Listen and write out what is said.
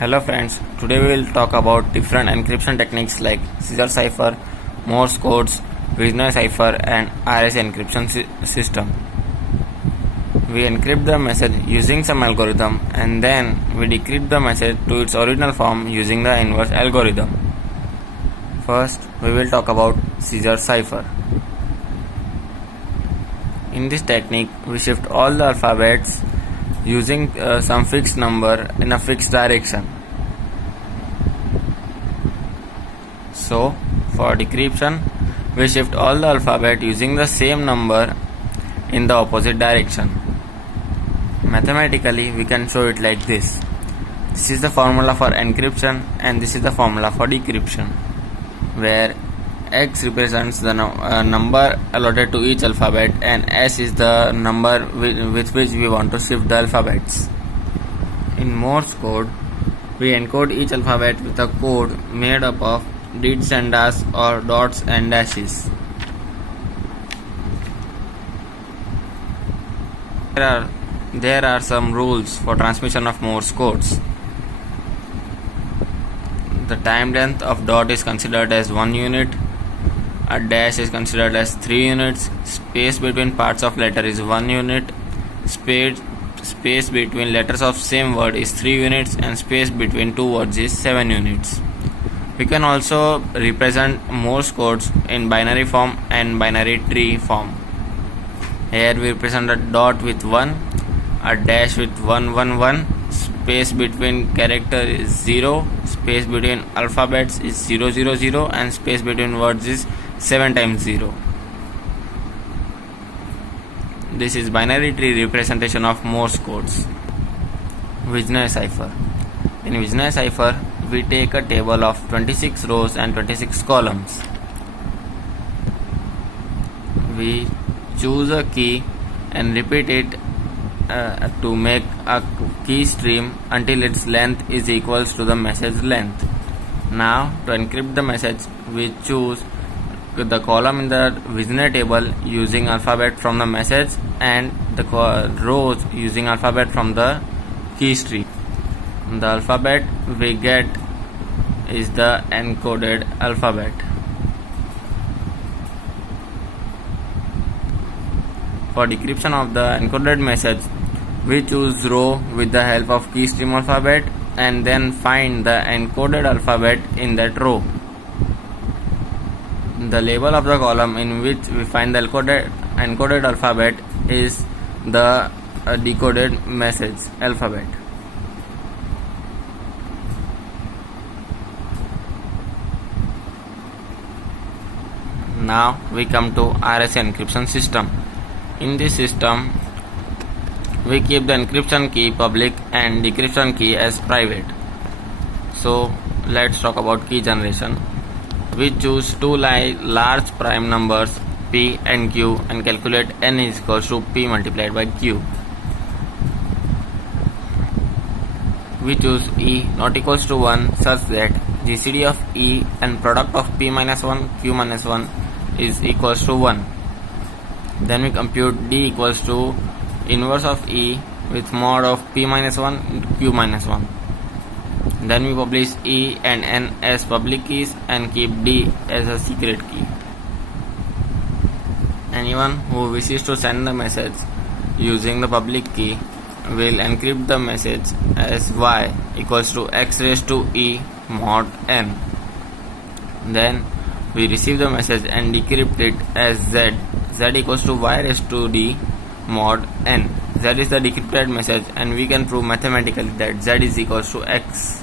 Hello friends, today we will talk about different encryption techniques like scissor cipher, Morse codes, Vigenère cipher and RSA encryption system. We encrypt the message using some algorithm and then we decrypt the message to its original form using the inverse algorithm. First, we will talk about scissor cipher. In this technique, we shift all the alphabets using some fixed number in a fixed direction. So, for decryption, we shift all the alphabet using the same number in the opposite direction. Mathematically, we can show it like this. This is the formula for encryption and this is the formula for decryption, where X represents the number allotted to each alphabet and S is the number with which we want to shift the alphabets. In Morse code, we encode each alphabet with a code made up of dits and dashes or dots and dashes. There are some rules for transmission of Morse codes. The time length of dot is considered as 1 unit. A dash is considered as 3 units. Space between parts of letter is 1 unit. Space between letters of same word is 3 units and space between two words is 7 units. We can also represent Morse codes in binary form and binary tree form. Here we represent a dot with 1, a dash with 111, space between character is 0, space between alphabets is 000 and space between words is 7 times 0. This is binary tree representation of Morse codes. Vigenère cipher. In Vigenère cipher, we take a table of 26 rows and 26 columns. We choose a key and repeat it to make a key stream until its length is equals to the message length. Now, to encrypt the message, we choose the column in the Vigenère table using alphabet from the message and the rows using alphabet from the key stream. The alphabet we get is the encoded alphabet. For decryption of the encoded message, we choose row with the help of key stream alphabet and then find the encoded alphabet in that row. The label of the column in which we find the encoded alphabet is the decoded message alphabet. Now we come to RSA encryption system. In this system, we keep the encryption key public and decryption key as private. So let's talk about key generation. We choose two large prime numbers P and Q and calculate n is equals to P multiplied by Q. We choose E not equals to 1 such that GCD of E and product of P minus 1 Q minus 1 is equals to 1. Then we compute D equals to inverse of E with mod of P minus 1 Q minus 1. Then we publish E and N as public keys and keep D as a secret key. Anyone who wishes to send the message using the public key will encrypt the message as Y equals to X raised to E mod N. Then we receive the message and decrypt it as Z equals to Y raised to D mod N. Z is the decrypted message and we can prove mathematically that Z is equals to X.